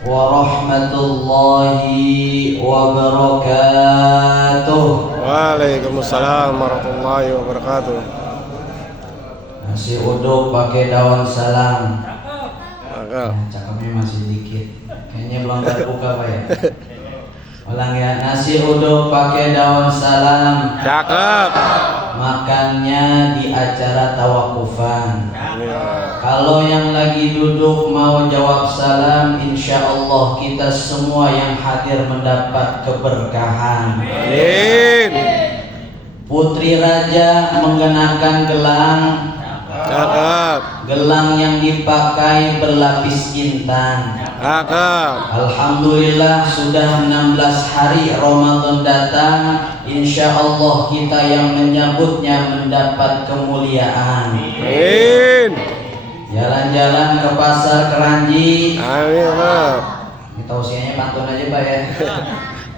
warahmatullahi wabarakatuh. Waalaikumsalam warahmatullahi wabarakatuh. Nasi uduk pakai daun salam. Maka Cakepnya masih dikit. Kayaknya belum terbuka Pak ya. Ulang ya, nasi uduk pakai daun salam. cakep. Makannya di acara tawakufan. Ya. Kalau yang lagi duduk mau jawab salam, insya Allah kita semua yang hadir mendapat keberkahan. Amin. Putri Raja mengenakan gelang. Cakep. Gelang yang dipakai berlapis intan. Cakep. Alhamdulillah sudah 16 hari Ramadan datang. Insya Allah kita yang menyambutnya mendapat kemuliaan. Amin. Jalan-jalan ke pasar Keranji. Amin. Kita usianya pantun aja Pak ya.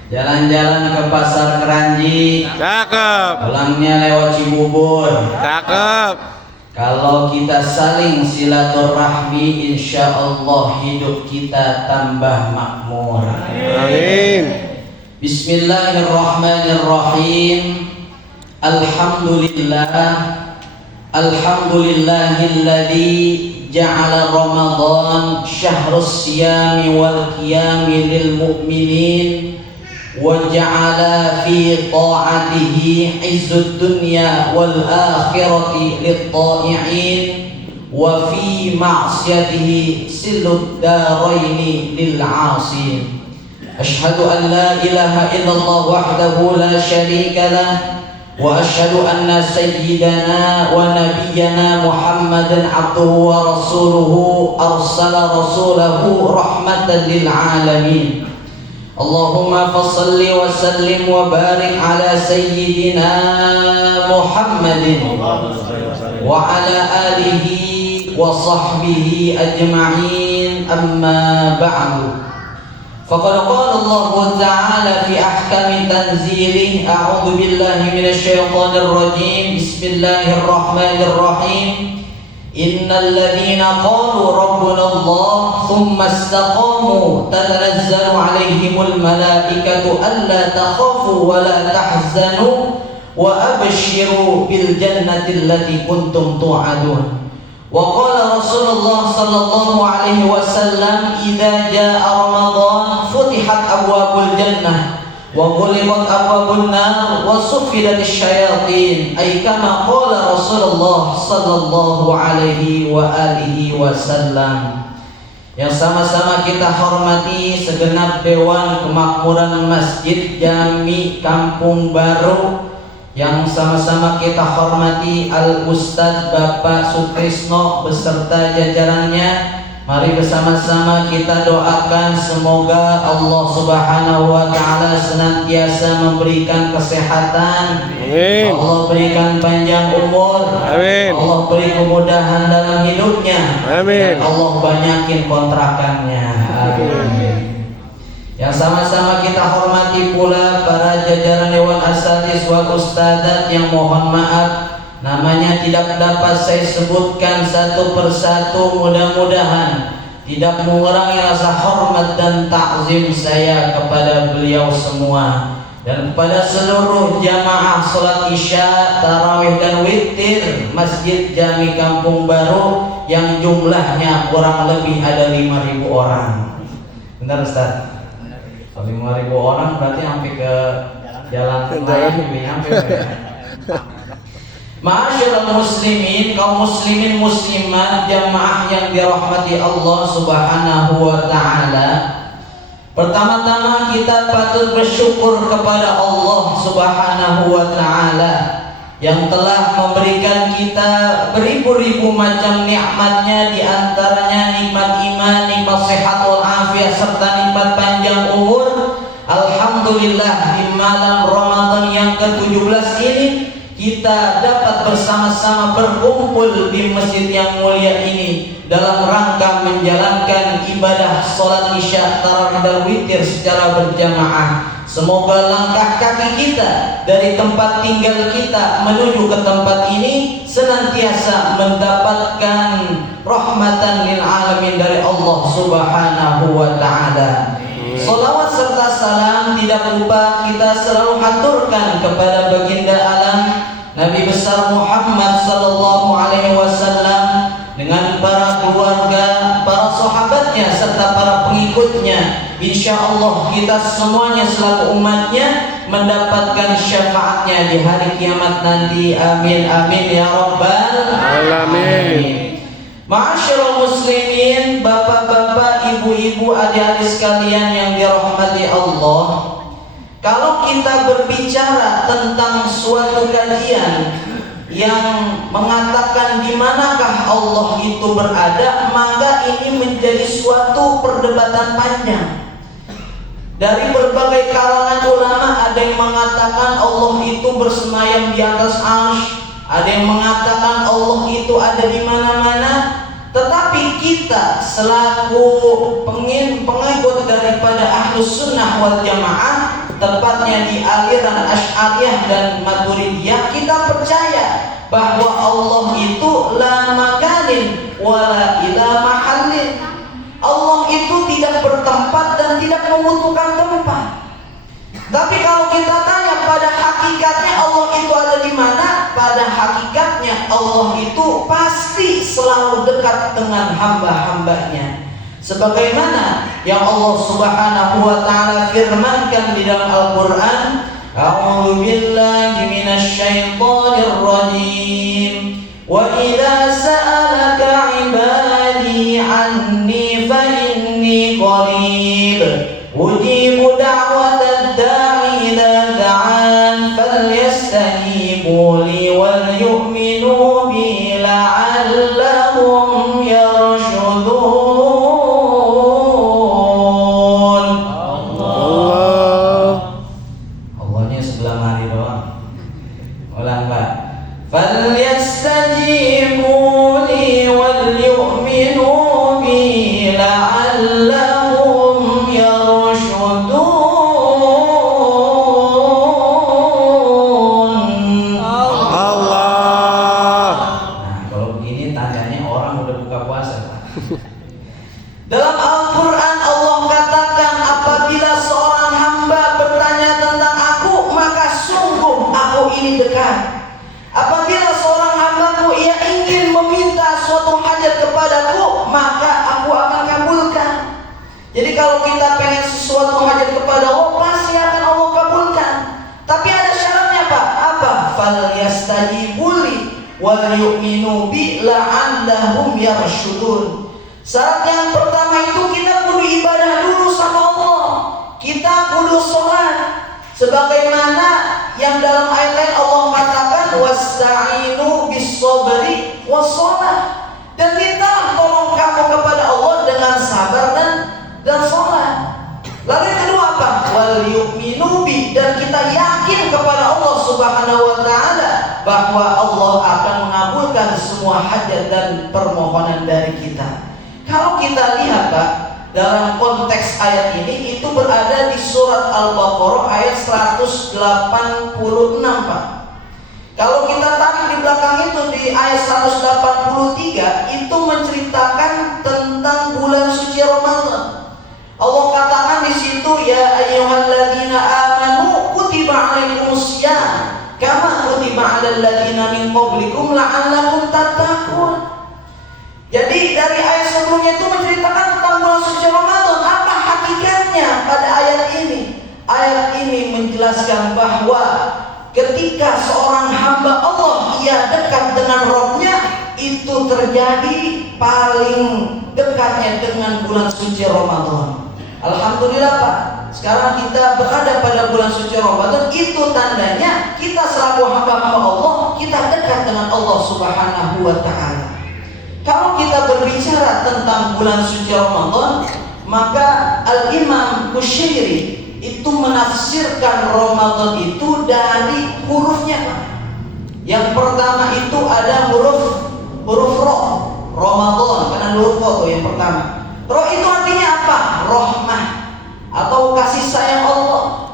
Jalan-jalan ke pasar Keranji. Cakep. Pulangnya lewat Cibubur. Cakep. Kalau kita saling silaturahmi, insya Allah hidup kita tambah makmur. Amin. Bismillahirrahmanirrahim. Alhamdulillah. Alhamdulillahilladzi ja'ala Ramadan syahrus siyami wal qiyami lil mu'minin wa ja'ala fi ta'atihi izzud dunya wal akhirati lit ta'i'in wa fi ma'siyatihi silud daraini lil 'asin. Asyhadu an la ilaha illallah wahdahu la syarika lah wa asyhadu anna sayyidana wa nabiyyana Muhammadan abduhu wa rasuluhu arsala rasulahu rahmatan lil alamin. Allahumma fassalli wa sallim wa barik ala sayyidina Muhammadin wa ala alihi wa sahbihi ajma'in, amma ba'du. Faqad qala Allah Ta'ala fi ahkami tanzilih, a'udzu billahi minasy syaithanir rajim. Bismillahirrahmanirrahim. Innal ladzina qalu rabbuna Allah tsumma istaqamu tatanazzalu 'alaihimul malaikatu alla takhafu wa la tahzanu wa abshiru bil jannati allati kuntum tu'adun. Wa qala Rasulullah sallallahu alaihi wasallam, idza jaa Ramadan futihat abwabul jannah wa ghuliqat abwabun nar wa suffidatis syayatin, ay kama qala Rasulullah sallallahu alaihi wa alihi wasallam. Yang sama-sama kita hormati segenap Dewan Kemakmuran Masjid Jami Kampung Baru, yang sama-sama kita hormati Al-Ustadz Bapak Sutrisno beserta jajarannya. Mari bersama-sama kita doakan semoga Allah Subhanahu wa Ta'ala senantiasa memberikan kesehatan. Amin. Allah berikan panjang umur. Amin. Allah beri kemudahan dalam hidupnya. Amin. Dan Allah banyakin kontrakannya. Amin. Yang sama-sama kita hormati pula para jajaran Dewan Asatidz wal Ustadzat yang mohon maaf namanya tidak dapat saya sebutkan satu persatu. Mudah-mudahan tidak mengurangi rasa hormat dan takzim saya kepada beliau semua dan kepada seluruh jamaah salat Isya, tarawih dan witir Masjid Jami Kampung Baru yang jumlahnya kurang lebih ada 5.000 orang. Benar Ustaz? 5.000 orang berarti sampai ke jalan lain lebih nyampe ya. Ma'asyiral muslimin, kaum muslimin muslimat, jamaah yang dirahmati Allah Subhanahu wa Ta'ala. Pertama-tama kita patut bersyukur kepada Allah Subhanahu wa Ta'ala yang telah memberikan kita beribu-ribu macam nikmatnya, di antaranya nikmat iman, nikmat sehat wal afiat serta nikmat panjang umur. Alhamdulillah di malam Ramadan yang ke-17 ini kita dapat bersama-sama berkumpul di masjid yang mulia ini dalam rangka menjalankan ibadah salat Isya, tarawih dan witir secara berjamaah. Semoga langkah kaki kita dari tempat tinggal kita menuju ke tempat ini senantiasa mendapatkan rahmatan lil alamin dari Allah Subhanahu wa taala. Salawat serta salam tidak lupa kita selalu haturkan kepada baginda alam Nabi besar Muhammad sallallahu alaihi wasallam dengan para keluarga, para sahabatnya serta para pengikutnya. Insya Allah kita semuanya selaku umatnya mendapatkan syafaatnya di hari kiamat nanti. Amin amin ya rabbal alamin. Ma'asyiral muslimin, bapak-bapak, ibu-ibu, adik-adik sekalian yang dirahmati Allah. Kalau kita berbicara tentang suatu kajian yang mengatakan di manakah Allah itu berada, maka ini menjadi suatu perdebatan panjang. Dari berbagai kalangan ulama ada yang mengatakan Allah itu bersemayam di atas arsy, ada yang mengatakan Allah itu ada di mana-mana. Tetapi kita selaku pengikut daripada Ahlus Sunnah wal Jamaah, tepatnya di aliran Asy'ariyah dan Maturidiyah, kita percaya bahwa Allah itu la makanin wala ila mahallin. Allah itu tidak bertempat dan tidak membutuhkan tempat. Tapi kalau kita tanya pada hakikatnya Allah itu ada di mana? Pada hakikatnya Allah itu pasti selalu dekat dengan hamba-hambanya. Sebagaimana yang Allah Subhanahu wa taala firmankan di dalam Al-Qur'an, A'udzu billahi minasy syaithanir rajim. Wa idza sa'alaka 'ibadi 'anni fa inni qarib. Ujibu da'watad da'i idza da'an falyastajibu li wal yu'minu bi la'allahum yarshudun. Allahnya sebelah mari doang. Ulang Pak. Falyastajibu li wal yu'minu bi la'allahum yarshudun. Allah. Nah, kalau begini tandanya orang udah buka puasa, Pak. Dalam Al-Quran Allah katakan, apabila seorang hamba bertanya tentang aku, maka sungguh aku ini dekat. Apabila seorang hambaku ia ingin meminta suatu hajat kepadaku, maka aku akan kabulkan. Jadi kalau kita pengen sesuatu hajat kepada Allah, pasti akan Allah kabulkan. Tapi ada syaratnya, Pak. Apa? Falyastajibuli wal yu'minu bi la'allahum yarshudun. Syarat yang pertama itu kita kudu ibadah dulu sama Allah. Kita kudu sholat. Sebagaimana yang dalam ayat lain Allah mengatakan wasta'inu bis-sabri was-shalah. Dan minta tolong kamu kepada Allah dengan sabar dan sholat. Lalu yang kedua apa? Wal yu'minu bi, dan kita yakin kepada Allah Subhanahu wa taala bahwa Allah akan mengabulkan semua hajat dan permohonan dari kita. Kalau kita lihat, Pak, dalam konteks ayat ini itu berada di surat Al-Baqarah ayat 186, Pak. Kalau kita tarik di belakang itu di ayat 183 itu menceritakan tentang bulan suci Ramadan. Allah katakan di situ, ya ayyuhalladzina amanu kutiba alaikumussyam kama kutiba alal ladzina min qablikum la'allakum tattaqun. Jadi dari ayat sebelumnya itu menceritakan tentang bulan suci Ramadan. Apa hakikatnya pada ayat ini? Ayat ini menjelaskan bahwa ketika seorang hamba Allah ia dekat dengan Rabb-nya, itu terjadi paling dekatnya dengan bulan suci Ramadan. Alhamdulillah, Pak. Sekarang kita berada pada bulan suci Ramadan, itu tandanya kita selaku hamba-hamba Allah, kita dekat dengan Allah Subhanahu wa taala. Kalau kita berbicara tentang bulan suci Ramadan, maka Al-Imam Qushairi itu menafsirkan Ramadan itu dari hurufnya, Pak. Yang pertama itu ada huruf Ro, Ramadan, karena huruf Ro yang pertama. Ro itu artinya apa? Rahmah atau kasih sayang Allah.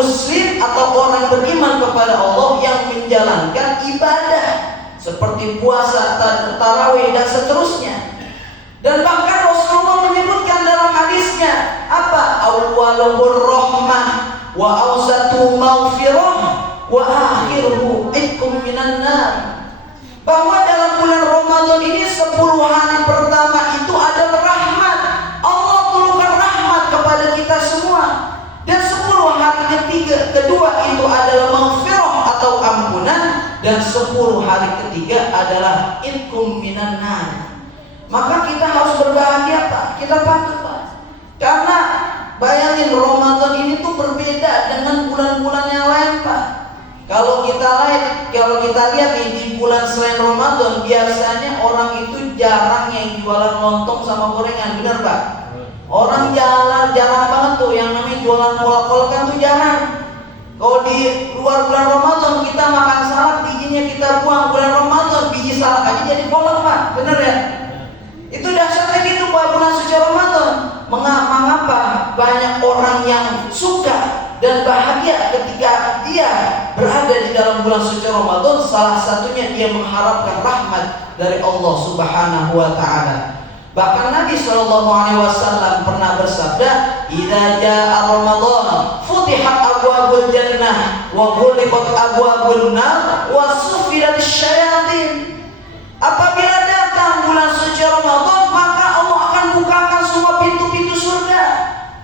muslim atau orang beriman kepada Allah yang menjalankan ibadah seperti puasa, tarawih dan seterusnya. Dan bahkan Rasulullah menyebutkan dalam hadisnya apa? Awwaluhur rahmah wa awsatu maghfirah wa akhiruhu itqum minan nar. Bahwa dalam bulan Ramadan ini 10 hari pertama itu adalah rahmat. Allah turunkan rahmat kepada kita semua. Dan 10 hari kedua itu adalah maghfirah atau ampunan. Dan 10 hari ketiga adalah itqum minan nar. Maka kita harus berbahagia Pak. Kita patut Pak. Karena bayangin Ramadan ini tuh berbeda dengan bulan-bulan yang lain Pak. Kalau kita lihat di bulan selain Ramadan, biasanya orang itu jarang yang jualan lontong sama gorengan, benar Pak? Orang jarang banget tuh yang namanya jualan kolak-kolakan tuh jarang. Kalau di luar bulan Ramadan kita makan salak, bijinya kita buang. Bulan Ramadan biji salak aja jadi kolak Pak, benar ya? Itu dasarnya gitu Pak, bulan suci Ramadan. Mengapa banyak orang yang suka dan bahagia ketika dia berada di dalam bulan suci Ramadan? Salah satunya dia mengharapkan rahmat dari Allah Subhanahu wa taala. Bahkan Nabi SAW pernah bersabda, "Idza jaa Ramadan, futihat abwabul jannah wa ghuliqat abwabun nar wa sufidat syayatin." Apabila datang bulan suci Ramadan, maka Allah akan bukakan semua pintu-pintu surga.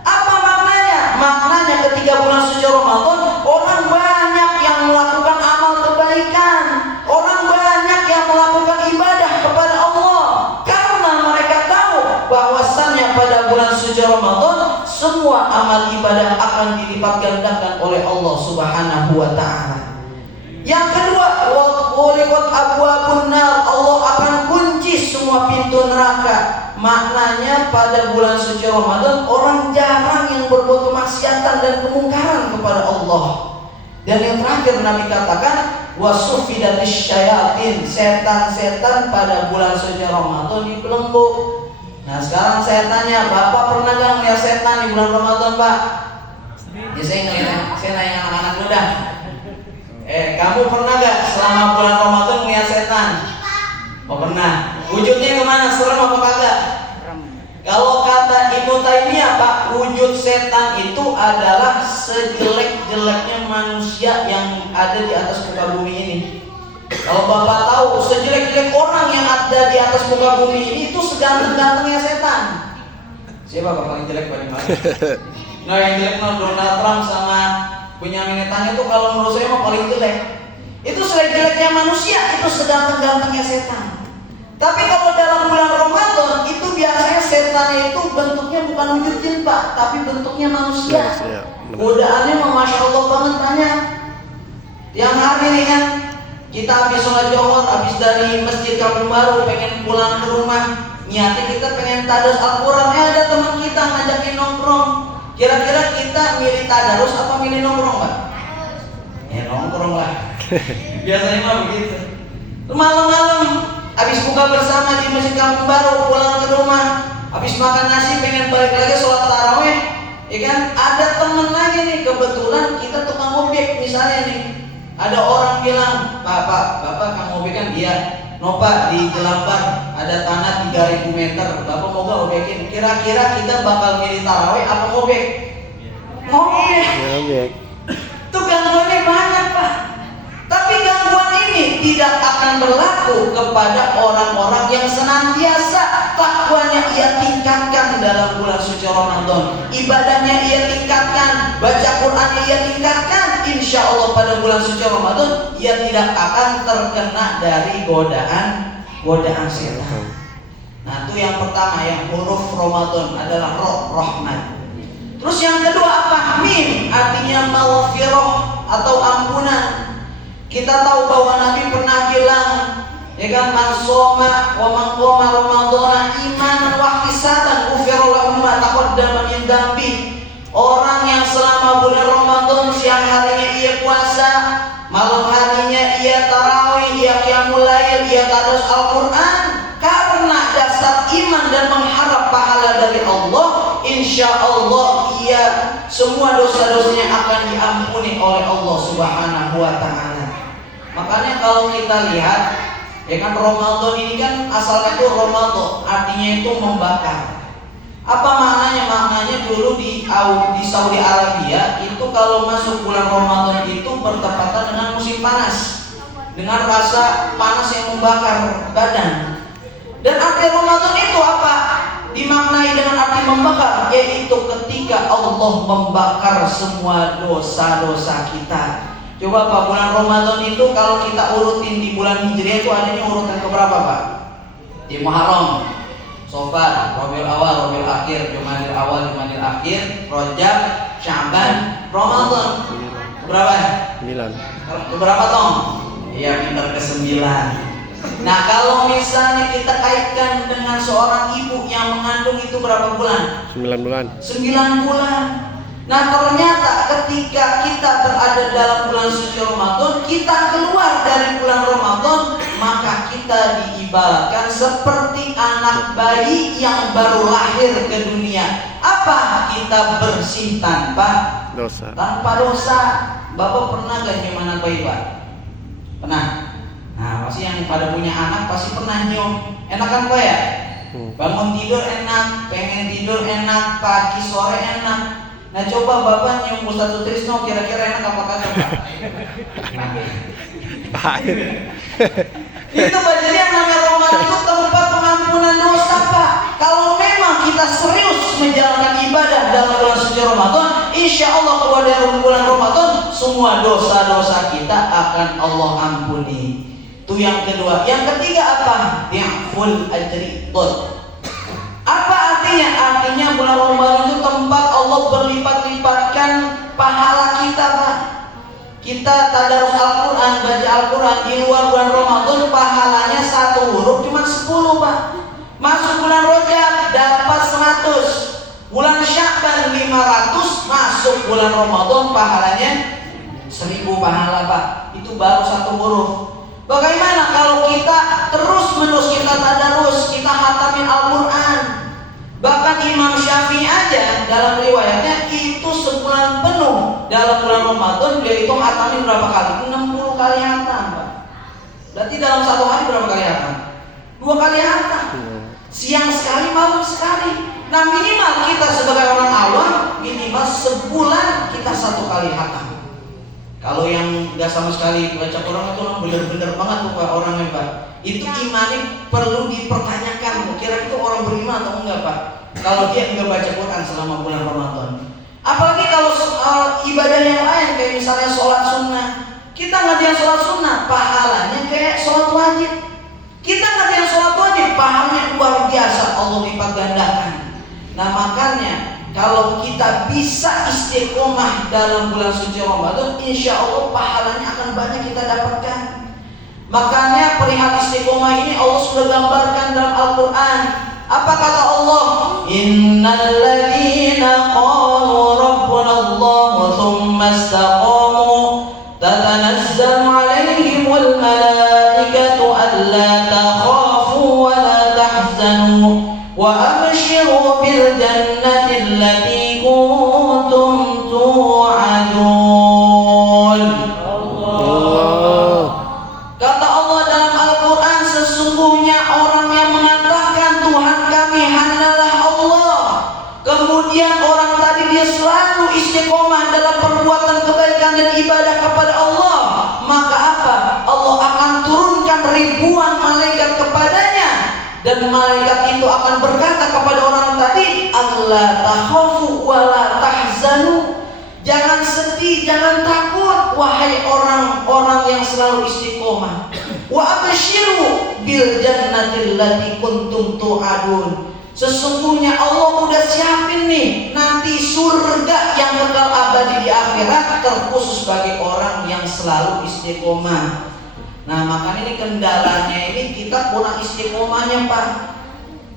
Apa maknanya? Maknanya ketika bulan suci Ramadan, orang banyak yang melakukan amal kebaikan, orang banyak yang melakukan ibadah kepada Allah, karena mereka tahu bahwasannya pada bulan suci Ramadan semua amal ibadah akan dilipat gandakan oleh Allah Subhanahu wa taala. Yang kedua, waqaliqat abwabun nar, Allah akan kunci semua pintu neraka. Maknanya pada bulan suci Ramadan orang jarang yang berbuat kemaksiatan dan kemungkaran kepada Allah. Dan yang terakhir Nabi katakan wasufidatis syayatin, setan-setan pada bulan suci Ramadan dibelenggu. Nah sekarang saya tanya, Bapak pernah gak melihat setan di bulan Ramadan Pak? Ya saya nanya anak-anak dulu dah. Kamu pernah gak selama bulan Ramadan melihat setan? Oh pernah. Wujudnya kemana? Serem apa kagak? Kalau kata Ibnu Taimiyah Pak, wujud setan itu adalah sejelek-jeleknya manusia yang ada di atas muka bumi ini. Kalau Bapak tahu, sejelek-jelek orang yang ada di atas muka bumi ini itu seganteng-gantengnya setan. Siapa Pak paling jelek paling mana? Nah yang jelek Donald Trump sama Benyamin Netanyahu itu kalau menurut saya mah paling jelek. Itu sejelek-jeleknya manusia, itu seganteng-gantengnya setan. Tapi kalau dalam bulan Ramadan itu biasanya setannya itu bentuknya bukan wujud jin Pak, tapi bentuknya manusia. Godaannya Masya Allah banget banyak. Yang hari ini kan kita habis sholat Johor, habis dari Masjid Kampung Baru, pengen pulang ke rumah, niatnya kita pengen tadarus Al-Quran. Ada teman kita ngajakin nongkrong. Kira-kira kita milih tadarus apa milih nongkrong Pak? Ya nongkrong lah. Biasanya mah begitu. Malam-malam habis buka bersama di Masjid Kampung Baru, pulang ke rumah, habis makan nasi pengen balik lagi sholat tarawih, ya kan? Ada temen lagi nih, kebetulan kita tukang objek misalnya nih. Ada orang bilang, Bapak kang objek kan? Iya. Nopa di Jelambar ada tanah 3000 meter, Bapak mau gak objekin? Kira-kira kita bakal milih tarawih apa ngobek? Ngobek. Tuh gangguannya banyak Pak. Tapi gangguan ini tidak akan berlaku kepada orang-orang yang senantiasa takwanya ia tingkatkan dalam bulan suci Ramadan, ibadahnya ia tingkatkan, baca Qurannya ia tingkatkan. Insya Allah pada bulan suci Ramadan ia tidak akan terkena dari godaan setan. Nah itu yang pertama, yang huruf Ramadan adalah rahmat. Terus yang kedua apa? Mim, artinya maghfirah atau ampunan. Kita tahu bahwa Nabi pernah bilang, ya kan, man shoma wa man qama ramadhana imanan wa ihtisaban ghufira lahu ma taqaddama min dzambi. Orang yang selama bulan Ramadan siang harinya ia puasa, malam harinya ia tarawih, ia qiyamul lail, ia tadarus Al-Qur'an, karena dasar iman dan mengharap pahala dari Allah, insya Allah ia semua dosa-dosanya akan diampuni oleh Allah Subhanahu wa Ta'ala. Makanya kalau kita lihat, ya kan, Ramadan ini kan asalnya itu Ramadan, artinya itu membakar. Apa maknanya? Maknanya dulu di Saudi Arabia itu kalau masuk bulan Ramadan itu bertepatan dengan musim panas, dengan rasa panas yang membakar badan. Dan arti Ramadan itu apa? Dimaknai dengan arti membakar, yaitu ketika Allah membakar semua dosa-dosa kita. Coba Pak, bulan Ramadan itu kalau kita urutin di bulan Hijriah itu adanya urutan keberapa Pak? Di Muharram, Safar, Rabiul Awal, Rabiul Akhir, Jumadil Awal, Jumadil Akhir, Rajab, Sya'ban, Ramadan. Berapa? 9. Berapa Tom? Iya, pintar ke-9. Nah, kalau misalnya kita kaitkan dengan seorang ibu yang mengandung itu berapa bulan? 9 bulan. 9 bulan. Nah, ternyata ketika kita berada dalam bulan suci Ramadan, kita keluar dari bulan Ramadan, maka kita diibaratkan seperti anak bayi yang baru lahir ke dunia. Apa? Kita bersih tanpa Dosa. Tanpa dosa. Bapak pernah gak nyium anak bayi, Pak? Pernah? Nah, pasti yang pada punya anak pasti pernah nyium. Enak kan Pak ya? Bangun tidur enak, pengen tidur enak, pagi sore enak. Nah, coba Bapak nyium Ustaz Sutrisno, kira-kira enak apa kagak Pak? Itu Pak, jadi yang namanya Ramadan itu tempat pengampunan dosa Pak. Kalau memang kita serius menjalankan ibadah dalam bulan suci Ramadan, insya Allah keluar dari bulan Ramadan, semua dosa-dosa kita akan Allah ampuni. Itu yang kedua. Yang ketiga apa? Di'ful ajri. Apa artinya? Artinya bulan Ramadan itu tempat Allah berlipat-lipatkan pahala kita Pak. Kita tadarus Al-Quran, baca Al-Quran di luar bulan Ramadan, pahalanya 1 huruf cuma 10 Pak. Masuk bulan Rajab dapat 100, bulan Sya'ban 500, masuk bulan Ramadan pahalanya 1000 pahala Pak. Itu baru 1 huruf. Bagaimana kalau kita terus-menerus kita tadarus, kita hatamin Al-Quran? Bahkan Imam Syafi'i aja dalam riwayatnya itu sebulan penuh dalam bulan Ramadan dia itu hatamin berapa kali? 60 kali hatam Pak. Berarti dalam 1 hari berapa kali hatam? 2 kali hatam. Siang sekali, malam sekali. Nah, minimal kita sebagai orang awam minimal sebulan kita 1 kali hatam. Kalau yang nggak sama sekali baca Quran itu bener-bener banget tuh Pak orangnya Pak. Itu imannya perlu dipertanyakan. Kira itu orang beriman atau enggak Pak? Kalau dia nggak baca Quran selama bulan Ramadan. Apalagi kalau ibadah yang lain kayak misalnya sholat sunnah. Kita ngadain sholat sunnah, pahalanya kayak sholat wajib. Kita ngadain sholat wajib, pahalanya luar biasa, Allah lipat gandakan. Nah makanya kalau kita bisa istiqomah dalam bulan suci Ramadan, insya Allah pahalanya akan banyak kita dapatkan. Makanya perihal istiqomah ini Allah sudah gambarkan dalam Al-Quran. Apa kata Allah? Innal ladzina qalu rabbuna Allah thumma istaqamu tatanazzalu alaihimul malaikatu alla takhafu wa la tahzanu wa abshiru bil jannati allati kuntum tu'adun. Kata Allah dalam Al-Quran, sesungguhnya orang yang mengatakan Tuhan kami hanyalah Allah, kemudian orang tadi dia selalu istiqomah dalam perbuatan kebaikan dan ibadah kepada Allah, maka apa? Allah akan turunkan ribuan malaikat kepadanya, dan malaikat itu akan berkata kepada orang tadi, Allah takhafu wa la tahzanu, jangan sedih, jangan takut, wahai orang-orang yang selalu istiqomah. Wa abshiru bil jannati allati kuntum tu'adun. Sesungguhnya Allah udah siapin nih nanti surga yang kekal abadi di akhirat, terkhusus bagi orang yang selalu istiqomah. Nah makanya ini kendalanya ini kita kurang istiqomahnya Pak.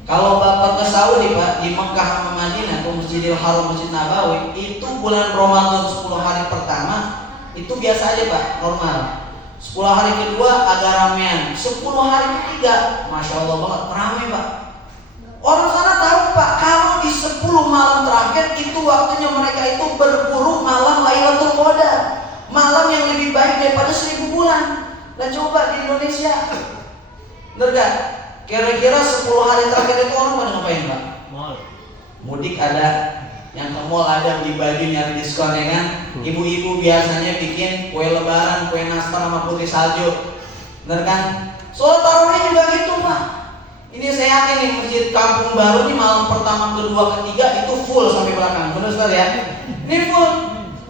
Kalau Bapak ke Saudi Pak, di Mekah sama Madinah atau Masjidil Haram, Masjid Nabawi, itu bulan Ramadan 10 hari pertama itu biasa aja Pak, normal. 10 hari kedua agak ramean, 10 hari ketiga Masya Allah banget, ramai Pak. Orang sana tahu Pak, kalau Karena di 10 malam terakhir itu waktunya mereka itu berburu malam Lailatul Qadar, malam yang lebih baik daripada 1000 bulan. Dan coba di Indonesia, bener gak? Kira-kira 10 hari terakhir itu orang pada ngapain, Pak? Mudik ada, yang ke mall ada, beli baju nyari diskon, ya kan? Ibu-ibu biasanya bikin kue lebaran, kue nastar sama putri salju, bener kan? Sholat tarawih juga gitu, Pak. Ini saya yakin nih, Masjid Kampung Baru ini malam pertama, kedua, ketiga itu full sampai belakang, bener Ustaz ya? Ini full.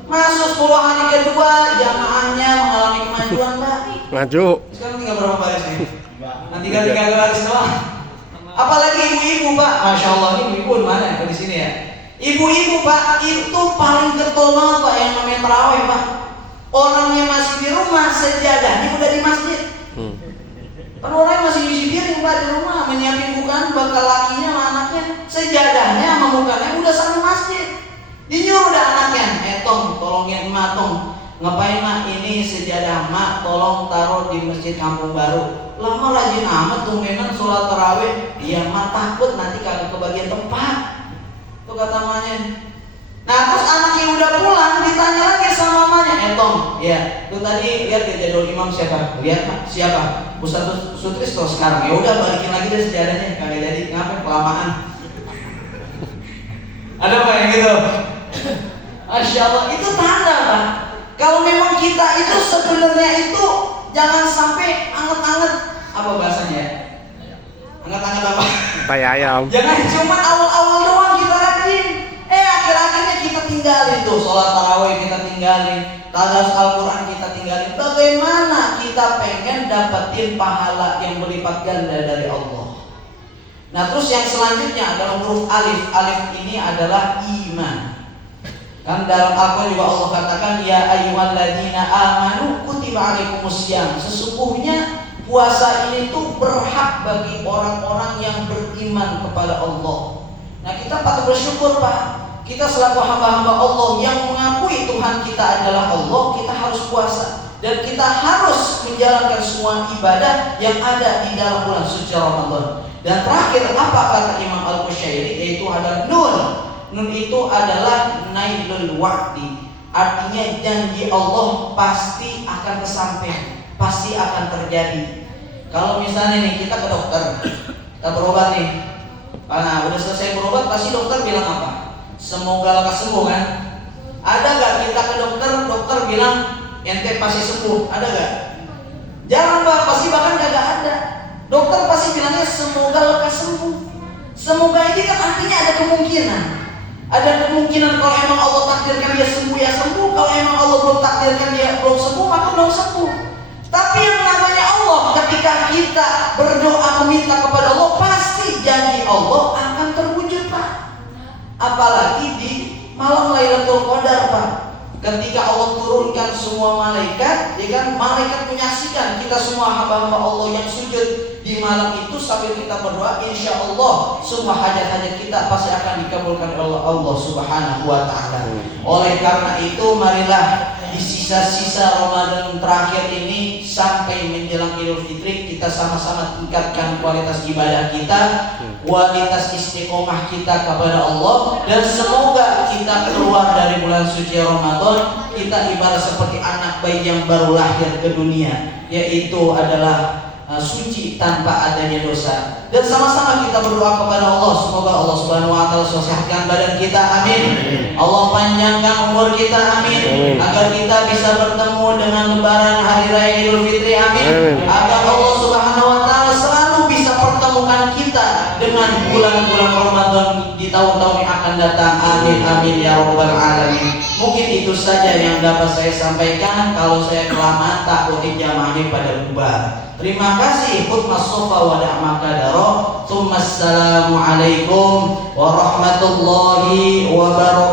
Masuk 10 hari kedua, jamaahnya mengalami kemajuan, Pak. Maju. Sekarang tinggal berapa baris nih? Nanti tinggal 3 baris doang. Apalagi ibu-ibu, Pak. Masya Allah, ini ibu-ibu mana ya di sini ya? Ibu-ibu, Pak, itu paling getol banget, Pak, yang namanya tarawih, Pak. Orangnya masih di rumah, sejadahnya udah di masjid. Kan orangnya masih cuci piring, Pak, di rumah, menyiapin bukaan bakal lakinya sama anaknya. Sejadahnya sama bukannya udah sampai masjid. Dinyuruh udah anaknya, Tong, tolongin emak, Tong. Ngapain mak? Ini sejadah mak, tolong taruh di Masjid Kampung Baru. Lama rajin amat tumbenan sholat tarawih. Iya mak, takut nanti kagak kebagian tempat. Tuh kata mamanya. Nah terus anaknya udah pulang, ditanya lagi sama mamanya, Tong, ya, tuh tadi lihat ya jadwal imam siapa? Lihat mak, siapa? Ustaz Sutrisno sekarang. Ya udah balikin lagi deh sejadahnya, kagak jadi, ngapain kelamaan. Ada apa yang gitu? Masya Allah, itu tanda, Pak. Kalau memang kita itu sebenarnya itu jangan sampai anget-anget, apa bahasanya ya? Anget-anget apa? Tai ayam. Jangan cuma awal-awal doang kita rajin. Akhir-akhirnya kita tinggalin tuh sholat tarawih, kita tinggalin tadarus Al-Quran, kita tinggalin. Bagaimana kita pengen dapetin pahala yang berlipat ganda dari Allah? Nah terus yang selanjutnya adalah huruf alif. Alif ini adalah iman. Kan dalam Al-Quran juga Allah katakan, ya ayyuhalladzina amanu kutiba alaikumussyam. Sesungguhnya puasa ini tuh berhak bagi orang-orang yang beriman kepada Allah. Nah kita patut bersyukur, Pak. Kita selaku hamba-hamba Allah yang mengakui Tuhan kita adalah Allah, kita harus puasa. Dan kita harus menjalankan semua ibadah yang ada di dalam bulan suci Ramadan. Dan terakhir apa kata Imam Al-Qushairi, yaitu ada nun. Nun itu adalah nailul wa'di. Artinya janji Allah pasti akan kesampaian, pasti akan terjadi. Kalau misalnya nih kita ke dokter, kita berobat nih. Nah udah selesai berobat pasti dokter bilang apa? Semoga lekas sembuh kan? Ada gak kita ke dokter, dokter bilang ente pasti sembuh, ada gak? Jangan, Pak, pasti bahkan kagak ada. Dokter pasti bilangnya semoga lekas sembuh. Semoga ini kan artinya ada kemungkinan. Ada kemungkinan kalau emang Allah takdirkan dia sembuh ya sembuh. Kalau emang Allah belum takdirkan dia belum sembuh maka belum sembuh. Tapi yang namanya Allah, ketika kita berdoa meminta kepada Allah, pasti janji Allah akan terwujud, Pak. Apalagi di malam Lailatul Qadar, Pak. Ketika Allah turunkan semua malaikat, ya kan, malaikat menyaksikan kita semua hamba-hamba Allah yang sujud di malam itu sambil kita berdoa, insya Allah semua hajat-hajat kita pasti akan dikabulkan oleh Allah Subhanahu wa Ta'ala. Oleh karena itu, marilah di sisa-sisa Ramadan terakhir ini sampai menjelang Idul Fitri kita sama-sama tingkatkan kualitas ibadah kita, kualitas istiqomah kita kepada Allah, dan semoga kita keluar dari bulan suci Ramadan kita ibarat seperti anak bayi yang baru lahir ke dunia, yaitu adalah suci tanpa adanya dosa. Dan sama-sama kita berdoa kepada Allah, semoga Allah Subhanahu wa Ta'ala sehatkan badan kita, amin. Allah panjangkan umur kita, amin. Agar kita bisa bertemu dengan lebaran hari raya Idul Fitri, amin. Agar Allah Subhanahu wa Ta'ala selalu bisa pertemukan kita dengan bulan-bulan Ramadan di tahun-tahun yang akan datang, amin amin ya rabbal alamin. Mungkin itu saja yang dapat saya sampaikan. Kalau saya kelamaan takut jamaahnya pada bubar. Terima kasih. Khutbah sofa wa da'makadaro. Assalamualaikum warahmatullahi wabarakatuh.